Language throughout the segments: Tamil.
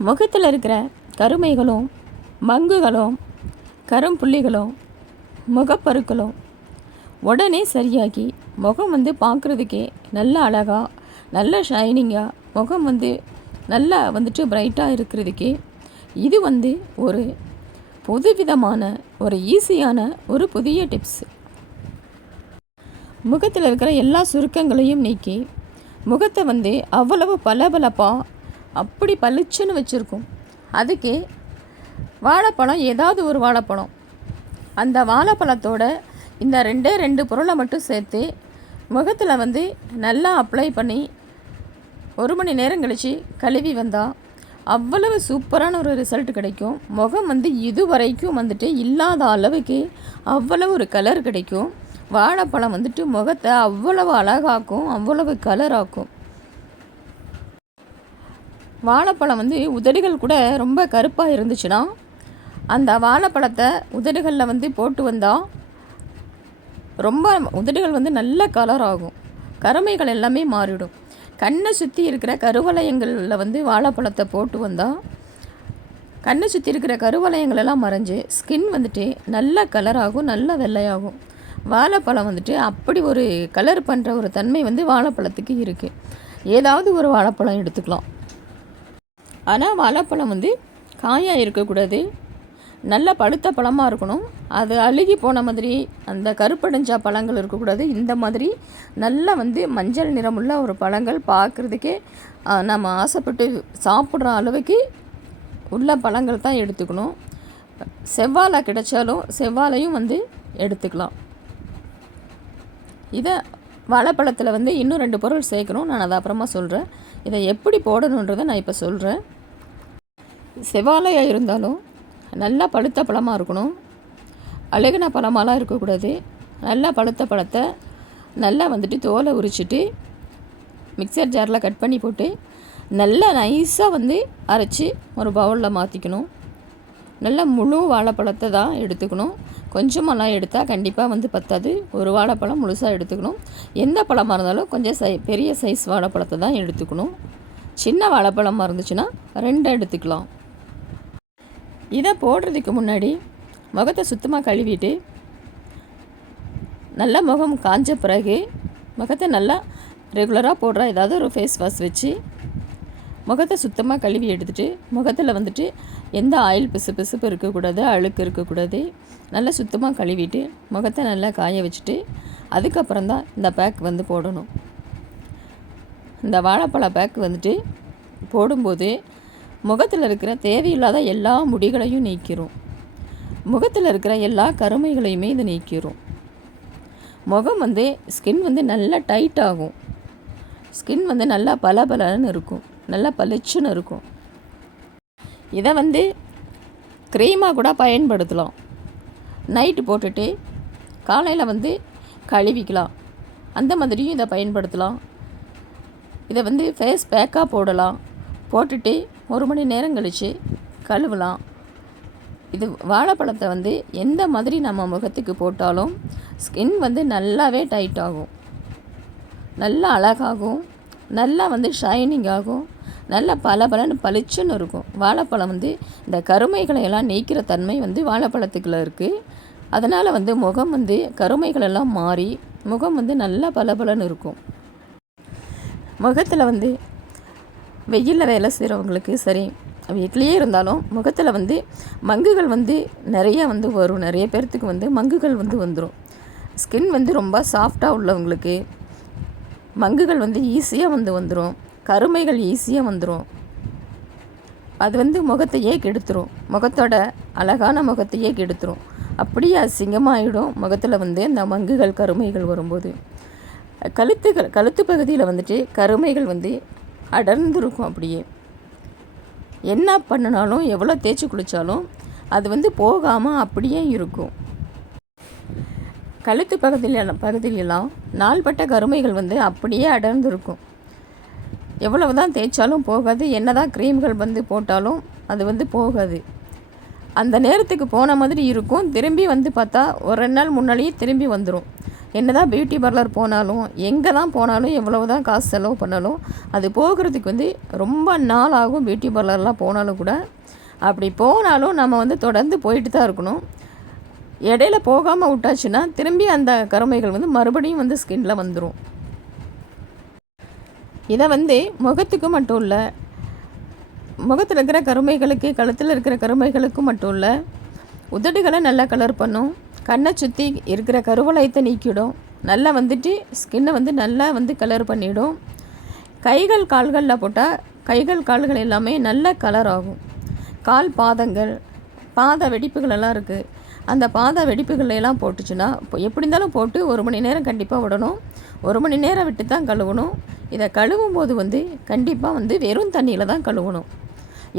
முகத்தில் இருக்கிற கருமைகளும் மங்குகளும் கரும்புள்ளிகளும் முகப்பருக்களும் உடனே சரியாகி முகம் வந்து பார்க்குறதுக்கே நல்ல அழகாக நல்ல ஷைனிங்காக முகம் வந்து நல்லா வந்துட்டு பிரைட்டாக இருக்கிறதுக்கே இது வந்து ஒரு புதுவிதமான ஒரு ஈஸியான ஒரு புதிய டிப்ஸ் முகத்தில் இருக்கிற எல்லா சுருக்கங்களையும் நீக்கி முகத்தை வந்து அவ்வளவு பளபளப்பாக அப்படி பளிச்சுன்னு வச்சுருக்கும். அதுக்கு வாழைப்பழம் ஏதாவது ஒரு வாழைப்பழம். அந்த வாழைப்பழத்தோட இந்த ரெண்டே ரெண்டு பொருளை மட்டும் சேர்த்து முகத்தில் வந்து நல்லா அப்ளை பண்ணி ஒரு மணி நேரம் கழித்து கழுவி வந்தால் அவ்வளவு சூப்பரான ஒரு ரிசல்ட் கிடைக்கும். முகம் வந்து இது வரைக்கும் வந்துட்டு இல்லாத அளவுக்கு அவ்வளவு ஒரு கலர் கிடைக்கும். வாழைப்பழம் வந்துட்டு முகத்தை அவ்வளவு அழகாக்கும் அவ்வளவு கலராக்கும் வாழைப்பழம் வந்து உதடுகள் கூட ரொம்ப கருப்பாக இருந்துச்சுன்னா அந்த வாழைப்பழத்தை உதடுகளில் வந்து போட்டு வந்தால் ரொம்ப உதடுகள் வந்து நல்ல கலர் ஆகும். கருமைகள் எல்லாமே மாறிடும். கண்ணை சுற்றி இருக்கிற கருவலயங்களில் வந்து வாழைப்பழத்தை போட்டு வந்தால் கண்ணை சுற்றி இருக்கிற கருவளையங்கள் எல்லாம் மறைஞ்சு ஸ்கின் வந்துட்டு நல்ல கலராகும் நல்ல வெள்ளையாகும். வாழைப்பழம் வந்துட்டு அப்படி ஒரு கலர் பண்ணுற ஒரு தன்மை வந்து வாழைப்பழத்துக்கு இருக்குது ஏதாவது ஒரு வாழைப்பழம் எடுத்துக்கலாம். ஆனால் வாழைப்பழம் வந்து காயாக இருக்கக்கூடாது. நல்ல பழுத்த பழமாக இருக்கணும். அது அழுகி போன மாதிரி அந்த கருப்படைஞ்சா பழங்கள் இருக்கக்கூடாது. இந்த மாதிரி நல்லா வந்து மஞ்சள் நிறமுள்ள ஒரு பழங்கள் பார்க்குறதுக்கே நம்ம ஆசைப்பட்டு சாப்பிட்ற அளவுக்கு உள்ள பழங்கள் தான் எடுத்துக்கணும். செவ்வாழை கிடைச்சாலும் செவ்வாழையும் வந்து எடுத்துக்கலாம். இதை வாழைப்பழத்தில் வந்து இன்னும் ரெண்டு பொருள் சேர்க்கணும். நான் அதை அப்புறமா சொல்கிறேன் இதை எப்படி போடணுன்றதை நான் இப்போ சொல்கிறேன் செவ்வாழையாக இருந்தாலும் நல்லா பழுத்த பழமாக இருக்கணும். அழகின பழமாலாம் இருக்கக்கூடாது. நல்லா பழுத்த பழத்தை நல்லா வந்துட்டு தோலை உரிச்சிட்டு மிக்சர் ஜாரில் கட் பண்ணி போட்டு நல்லா நைஸாக வந்து அரைச்சி ஒரு பவுலில் மாற்றிக்கணும் நல்லா முழு வாழைப்பழத்தை தான் எடுத்துக்கணும். கொஞ்சமெல்லாம் எடுத்தால் கண்டிப்பாக வந்து பத்தாது. ஒரு வாழைப்பழம் முழுசாக எடுத்துக்கணும். எந்த பழமாக இருந்தாலும் கொஞ்சம் சை பெரிய சைஸ் வாழைப்பழத்தை தான் எடுத்துக்கணும். சின்ன வாழைப்பழமாக இருந்துச்சுன்னா ரெண்டு எடுத்துக்கலாம். இதை போடுறதுக்கு முன்னாடி முகத்தை சுத்தமாக கழுவிட்டு நல்லா முகம் காஞ்ச பிறகு முகத்தை நல்லா ரெகுலராக போடுற. ஏதாவது ஒரு ஃபேஸ் வாஷ் வச்சு முகத்தை சுத்தமாக கழுவி எடுத்துகிட்டு முகத்தில் வந்துட்டு எந்த ஆயில் பிசு பிசுப்பு இருக்கக்கூடாது அழுக்கு இருக்கக்கூடாது நல்லா சுத்தமாக கழுவிட்டு முகத்தை நல்லா காய வச்சுட்டு அதுக்கப்புறம் தான் இந்த பேக் வந்து போடணும். இந்த வாழைப்பழ பேக் வந்துட்டு போடும்போது முகத்தில் இருக்கிற தேவையில்லாத எல்லா முடிகளையும் நீக்கிறோம். முகத்தில் இருக்கிற எல்லா கருமைகளையுமே இது நீக்கிறோம். முகம் வந்து ஸ்கின் வந்து நல்லா டைட் ஆகும். ஸ்கின் வந்து நல்லா பலபலன்னு இருக்கும். நல்லா பளிச்சுன்னு இருக்கும். இதை வந்து க்ரீமாக கூட பயன்படுத்தலாம். நைட்டு போட்டுட்டு காலையில் வந்து கழுவிக்கலாம். அந்த மாதிரியும் இதை பயன்படுத்தலாம். இதை வந்து ஃபேஸ் பேக்காக போடலாம். போட்டுட்டு ஒரு மணி நேரம் கழித்து கழுவலாம். இது வாழைப்பழத்தை வந்து எந்த மாதிரி நம்ம முகத்துக்கு போட்டாலும் ஸ்கின் வந்து நல்லாவே டைட் ஆகும். நல்லா அழகாகும். நல்லா வந்து ஷைனிங் ஆகும். நல்லா பல பலன்னு பளிச்சுன்னு இருக்கும். வாழைப்பழம் வந்து இந்த கருமைகளை எல்லாம் நீக்கிற தன்மை வந்து வாழைப்பழத்துக்குள்ளே இருக்குது அதனால் வந்து முகம் வந்து கருமைகளெல்லாம் மாறி முகம் வந்து நல்லா பளபளன்னு இருக்கும். முகத்தில் வந்து வெயிலில் வேலை செய்கிறவங்களுக்கு சரி வீட்லேயே இருந்தாலும் முகத்தில் வந்து மங்குகள் வந்து நிறைய வந்து வரும். நிறைய பேர்த்துக்கு வந்து மங்குகள் வந்து வந்துடும் ஸ்கின் வந்து ரொம்ப சாஃப்டாக உள்ளவங்களுக்கு மங்குகள் வந்து ஈஸியாக வந்து வந்துடும் கருமைகள் ஈஸியாக வந்துடும் அது வந்து முகத்தையே கெடுத்துரும். முகத்தோட அழகான முகத்தையே கெடுத்துரும். அப்படியே அசிங்கமாகிடும் முகத்தில் வந்து அந்த மங்குகள் கருமைகள் வரும்போது. கழுத்துகள் கழுத்து பகுதியில் வந்துட்டு கருமைகள் வந்து அடர்ந்துருக்கும் அப்படியே. என்ன பண்ணினாலும் எவ்வளோ தேய்ச்சி குளித்தாலும் அது வந்து போகாமல் அப்படியே இருக்கும். கழுத்து பகுதியில் பகுதியிலெல்லாம் நாள்பட்ட கருமைகள் வந்து அப்படியே அடர்ந்துருக்கும். எவ்வளவு தான் தேய்ச்சாலும் போகாது. என்ன தான் க்ரீம்கள் வந்து போட்டாலும் அது வந்து போகாது. அந்த நேரத்துக்கு போன மாதிரி இருக்கும். திரும்பி வந்து பார்த்தா ஒரு ரெண்டு நாள் முன்னாடியே திரும்பி வந்துடும் என்ன தான் பியூட்டி பார்லர் போனாலும் எங்கே தான் போனாலும் எவ்வளவு தான் காசு செலவு பண்ணாலும் அது போகிறதுக்கு வந்து ரொம்ப நாள் ஆகும் பியூட்டி பார்லர்லாம் போனாலும் கூட. அப்படி போனாலும் நம்ம வந்து தொடர்ந்து போயிட்டு தான் இருக்கணும். இடையில போகாமல் விட்டாச்சுன்னா திரும்பி அந்த கருமைகள் வந்து மறுபடியும் வந்து ஸ்கின்ல வந்துடும் இதை வந்து முகத்துக்கு மட்டும் இல்லை முகத்தில் இருக்கிற கருமைகளுக்கு கழுத்தில் இருக்கிற கருமைகளுக்கும் மட்டும் இல்லை உதடுகளை நல்லா கலர் பண்ணும். கண்ணை சுற்றி இருக்கிற கருவளையத்தை நீக்கிடும். நல்லா வந்துட்டு ஸ்கின்னை வந்து நல்லா வந்து கலர் பண்ணிடும். கைகள் கால்களில் போட்டால் கைகள் கால்கள் எல்லாமே நல்ல கலர் ஆகும். கால் பாதங்கள் பாத வெடிப்புகள் எல்லாம் இருக்குது அந்த பாத வெடிப்புகள் எல்லாம் போட்டுச்சுன்னா இப்போ எப்படி இருந்தாலும் போட்டு ஒரு மணி நேரம் கண்டிப்பாக விடணும். ஒரு மணி நேரம் விட்டு தான் கழுவணும். இதை கழுவும் போது வந்து கண்டிப்பாக வந்து வெறும் தண்ணியில் தான் கழுவணும்.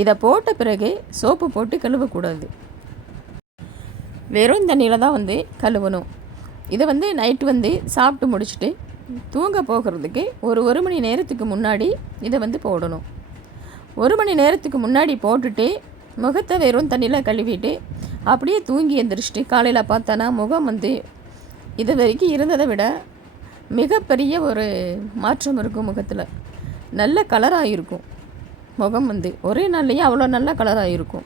இதை போட்ட பிறகு சோப்பு போட்டு கழுவக்கூடாது. வெறும் தண்ணியில் தான் வந்து கழுவணும். இதை வந்து நைட்டு வந்து சாப்பிட்டு முடிச்சுட்டு தூங்க போகிறதுக்கு ஒரு ஒரு மணி நேரத்துக்கு முன்னாடி இதை வந்து போடணும். ஒரு மணி நேரத்துக்கு முன்னாடி போட்டுட்டு முகத்தை வெறும் தண்ணியில் கழுவிட்டு அப்படியே தூங்கி எந்திரிச்சிட்டு காலையில் பார்த்தோன்னா முகம் வந்து இது வரைக்கும் இருந்ததை விட மிகப்பெரிய ஒரு மாற்றம் இருக்கும் முகத்தில். நல்ல கலராக இருக்கும் முகம் வந்து ஒரே நாள்லேயே அவ்வளோ நல்ல கலராக இருக்கும்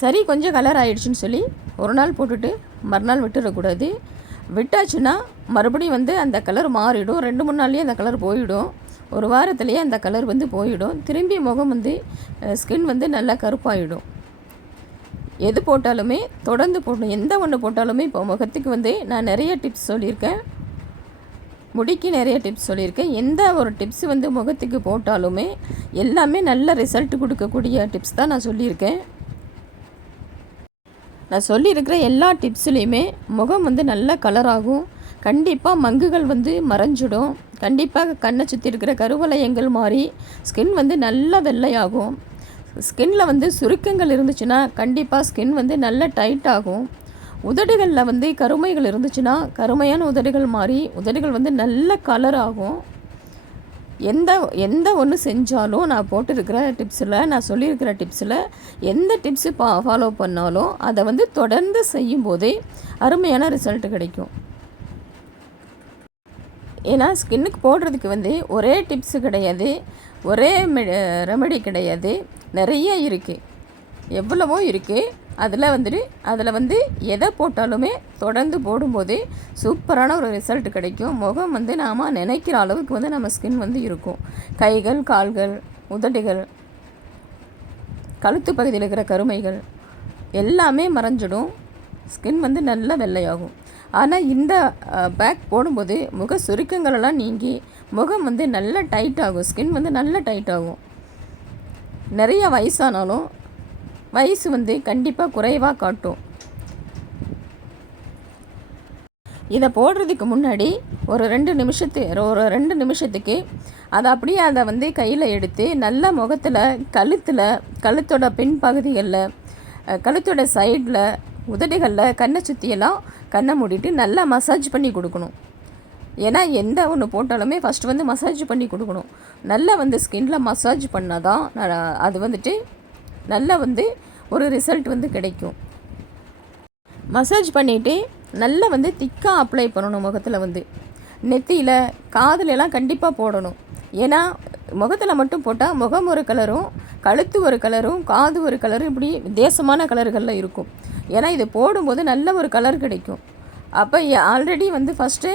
சரி கொஞ்சம் கலர் ஆயிடுச்சுன்னு சொல்லி ஒரு நாள் போட்டுட்டு மறுநாள் விட்டுடக்கூடாது விட்டாச்சுன்னா மறுபடியும் வந்து அந்த கலர் மாறிடும். ரெண்டு மூணு நாள்லேயே அந்த கலர் போயிடும். ஒரு வாரத்துலேயே அந்த கலர் வந்து போயிடும். திரும்பி முகம் வந்து ஸ்கின் வந்து நல்லா கருப்பாயிடும். எது போட்டாலுமே தொடர்ந்து போடணும். எந்த ஒன்று போட்டாலுமே இப்போ முகத்துக்கு வந்து நான் நிறைய டிப்ஸ் சொல்லியிருக்கேன். முடிக்கு நிறைய டிப்ஸ் சொல்லியிருக்கேன். எந்த ஒரு டிப்ஸ் வந்து முகத்துக்கு போட்டாலுமே எல்லாமே நல்ல ரிசல்ட் கொடுக்கக்கூடிய டிப்ஸ் தான் நான் சொல்லியிருக்கேன். நான் சொல்லியிருக்கிற எல்லா டிப்ஸ்லேயுமே முகம் வந்து நல்ல கலராகும் கண்டிப்பாக மங்குகள் வந்து மறைஞ்சிடும். கண்டிப்பாக கண்ணை சுற்றி இருக்கிற கருவலயங்கள் மாறி ஸ்கின் வந்து நல்ல வெள்ளையாகும். ஸ்கின்ல வந்து சுருக்கங்கள் இருந்துச்சுன்னா கண்டிப்பாக ஸ்கின் வந்து நல்ல டைட் ஆகும். உதடுகளில் வந்து கருமைகள் இருந்துச்சுன்னா கருமையான உதடுகள் மாறி உதடுகள் வந்து நல்ல கலர் ஆகும். எந்த எந்த ஒன்று செஞ்சாலும் நான் போட்டிருக்கிற டிப்ஸில் நான் சொல்லியிருக்கிற டிப்ஸில் எந்த டிப்ஸு பா ஃபாலோ பண்ணாலும் அதை வந்து தொடர்ந்து செய்யும்போதே அருமையான ரிசல்ட் கிடைக்கும். ஏன்னா ஸ்கின்னுக்கு போடுறதுக்கு வந்து ஒரே டிப்ஸு கிடையாது ஒரே ரெமெடி கிடையாது நிறைய இருக்குது எவ்வளவோ இருக்குது அதில் வந்துட்டு அதில் வந்து எதை போட்டாலுமே தொடர்ந்து போடும்போது சூப்பரான ஒரு ரிசல்ட் கிடைக்கும். முகம் வந்து நாம் நினைக்கிற அளவுக்கு வந்து நம்ம ஸ்கின் வந்து இருக்கும். கைகள் கால்கள் உதடுகள் கழுத்து பகுதியில் இருக்கிற கருமைகள் எல்லாமே மறைஞ்சிடும். ஸ்கின் வந்து நல்லா வெள்ளையாகும். ஆனால் இந்த பேக் போடும்போது முக சுருக்கங்களெல்லாம் நீங்கி முகம் வந்து நல்லா டைட் ஆகும். ஸ்கின் வந்து நல்லா டைட் ஆகும். நிறைய வயசானாலும் வயசு வந்து கண்டிப்பாக குறைவாக காட்டும். இதை போடுறதுக்கு முன்னாடி ஒரு ரெண்டு நிமிஷத்து ஒரு ரெண்டு நிமிஷத்துக்கு அதை அப்படியே அதை வந்து கையில் எடுத்து நல்ல முகத்தில் கழுத்தில் கழுத்தோட பின் பகுதிகளில் கழுத்தோட சைடில் உதடுகளில் கண்ணை சுற்றியெல்லாம் கண்ணை மூடிட்டு நல்லா மசாஜ் பண்ணி கொடுக்கணும். ஏன்னா எந்த ஒன்று போட்டாலுமே ஃபஸ்ட்டு வந்து மசாஜ் பண்ணி கொடுக்கணும். நல்லா வந்து ஸ்கின்ல மசாஜ் பண்ணால் தான் அது வந்துட்டு நல்லா வந்து ஒரு ரிசல்ட் வந்து கிடைக்கும். மசாஜ் பண்ணிவிட்டு நல்லா வந்து திக்காக அப்ளை பண்ணணும் முகத்தில் வந்து. நெத்தியில் காதுலலாம் கண்டிப்பாக போடணும். ஏன்னா முகத்தில் மட்டும் போட்டால் முகம் ஒரு கலரும் கழுத்து ஒரு கலரும் காது ஒரு கலரும் இப்படி வித்தியாசமான கலர்களில் இருக்கும். ஏன்னா இது போடும்போது நல்ல ஒரு கலர் கிடைக்கும். அப்போ ஆல்ரெடி வந்து ஃபஸ்ட்டு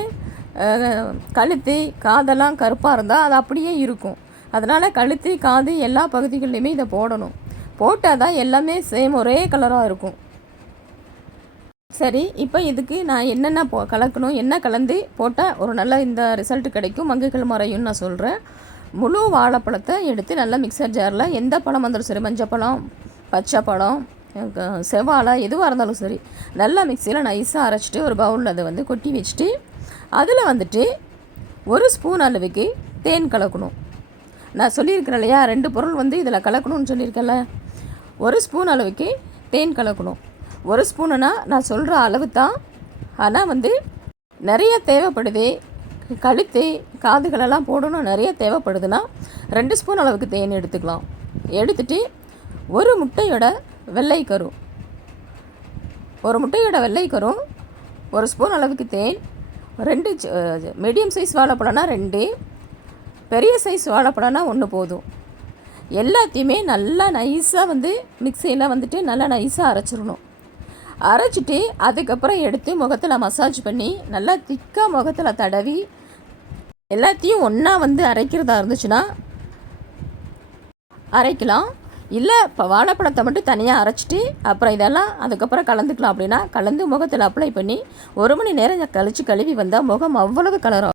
கழுத்து காதெல்லாம் கருப்பாக இருந்தால் அது அப்படியே இருக்கும். அதனால் கழுத்து காது எல்லா பகுதிகளிலையுமே இதை போடணும். போட்டால் தான் எல்லாமே சேம் ஒரே கலராக இருக்கும். சரி இப்போ இதுக்கு நான் என்னென்ன போ கலக்கணும் என்ன கலந்து போட்டால் ஒரு நல்ல இந்த ரிசல்ட் கிடைக்கும்? மங்குகள் மறையும்னு நான் சொல்கிறேன் முழு வாழைப்பழத்தை எடுத்து நல்லா மிக்சர் ஜாரில் எந்த பழம் வந்தாலும் சரி மஞ்சப்பழம் பச்சைப்பழம் பச்சை பழம் செவ்வாழை எதுவாக இருந்தாலும் சரி நல்லா மிக்சியில் நைஸாக அரைச்சிட்டு ஒரு பவுலில் அதை வந்து கொட்டி வச்சுட்டு அதில் வந்துட்டு ஒரு ஸ்பூன் அளவுக்கு தேன் கலக்கணும். நான் சொல்லியிருக்கிறேன் இல்லையா ரெண்டு பொருள் வந்து இதில் கலக்கணும்னு சொல்லியிருக்கேன்ல. ஒரு ஸ்பூன் அளவுக்கு தேன் கலக்கணும். ஒரு ஸ்பூனுனா நான் சொல்கிற அளவு தான் ஆனால் வந்து நிறைய தேவைப்படுது. கழுத்து காதுகளெல்லாம் போடணும். நிறைய தேவைப்படுதுன்னா ரெண்டு ஸ்பூன் அளவுக்கு தேன் எடுத்துக்கலாம். எடுத்துட்டு ஒரு முட்டையோட வெள்ளை கரு. ஒரு முட்டையோட வெள்ளை கரும் ஒரு ஸ்பூன் அளவுக்கு தேன் ரெண்டு மீடியம் சைஸ் வாழைப்பழம்னா ரெண்டு பெரிய சைஸ் வாழைப்பழம்னா ஒன்று போதும். எல்லாத்தையுமே நல்லா நைஸாக வந்து மிக்சியில் வந்துட்டு நல்லா நைஸாக அரைச்சிடணும். அரைச்சிட்டு அதுக்கப்புறம் எடுத்து முகத்தில் மசாஜ் பண்ணி நல்லா திக்காக முகத்தில் தடவி எல்லாத்தையும் ஒன்றா வந்து அரைக்கிறதா இருந்துச்சுன்னா அரைக்கலாம். இல்லை இப்போ வாழைப்பழத்தை மட்டும் தனியாக அரைச்சிட்டு அப்புறம் இதெல்லாம் அதுக்கப்புறம் கலந்துக்கலாம் அப்படின்னா கலந்து முகத்தில் அப்ளை பண்ணி ஒரு மணி நேரம் கழித்து கழுவி வந்தால் முகம் அவ்வளவு கலரும்